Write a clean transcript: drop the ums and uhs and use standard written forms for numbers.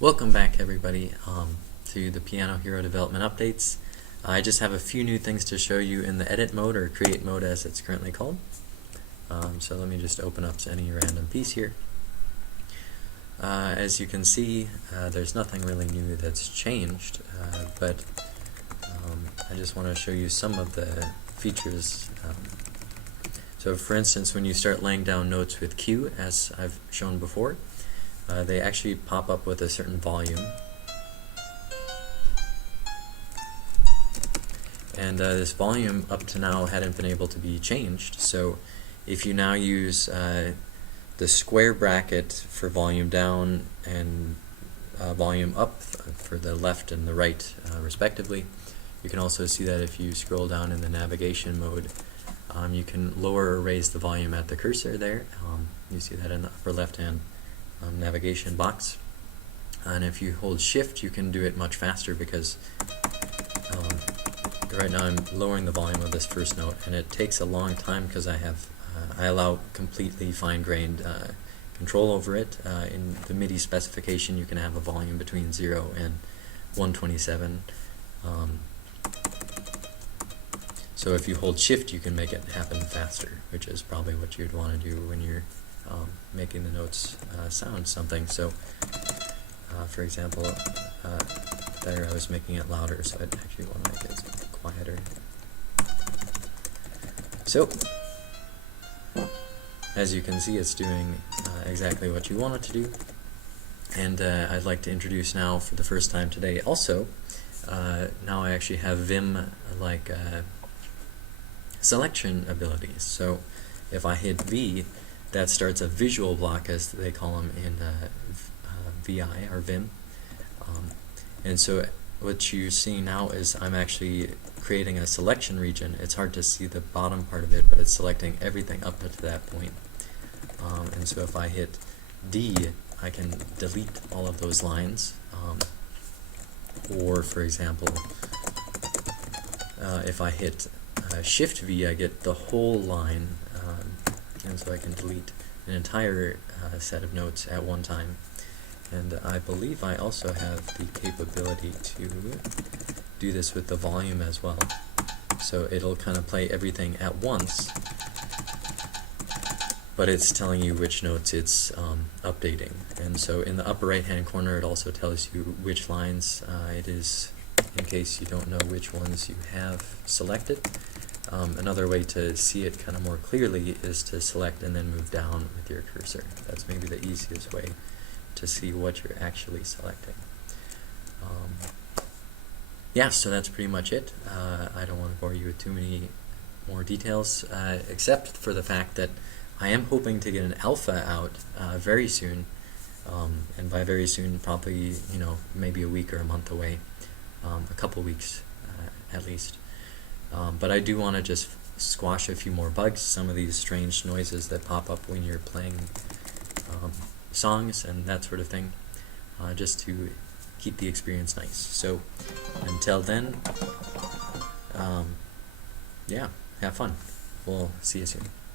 Welcome back, everybody, to the PyanoH3ro development updates. I just have a few new things to show you in the edit mode, or create mode as it's currently called. So let me just open up any random piece here. As you can see, there's nothing really new that's changed, but I just want to show you some of the features. So for instance, when you start laying down notes with Q, as I've shown before, they actually pop up with a certain volume. And this volume up to now hadn't been able to be changed, so if you now use the square bracket for volume down and volume up for the left and the right respectively, you can also see that if you scroll down in the navigation mode, you can lower or raise the volume at the cursor there. You see that in the upper left hand navigation box, and if you hold shift you can do it much faster, because right now I'm lowering the volume of this first note and it takes a long time because I allow completely fine-grained control over it. In the MIDI specification you can have a volume between 0 and 127, so if you hold shift you can make it happen faster, which is probably what you'd want to do when you're making the notes sound something. So for example, there I was making it louder, so I'd actually want to make it quieter. So as you can see, it's doing exactly what you want it to do. And I'd like to introduce now for the first time today also, now I actually have Vim like selection abilities. So if I hit V, that starts a visual block, as they call them in VI or Vim. And so what you're seeing now is I'm actually creating a selection region. It's hard to see the bottom part of it, but it's selecting everything up to that point. And so if I hit D, I can delete all of those lines. Or for example, if I hit Shift V, I get the whole line, and so I can delete an entire set of notes at one time. And I believe I also have the capability to do this with the volume as well. So it'll kind of play everything at once, but it's telling you which notes it's updating. And so in the upper right hand corner it also tells you which lines it is, in case you don't know which ones you have selected. Another way to see it kind of more clearly is to select and then move down with your cursor. That's maybe the easiest way to see what you're actually selecting. Yeah, so that's pretty much it. I don't want to bore you with too many more details, except for the fact that I am hoping to get an alpha out very soon, and by very soon probably, maybe a week or a month away, a couple weeks at least. But I do want to just squash a few more bugs, some of these strange noises that pop up when you're playing songs and that sort of thing, just to keep the experience nice. So until then, yeah, have fun. We'll see you soon.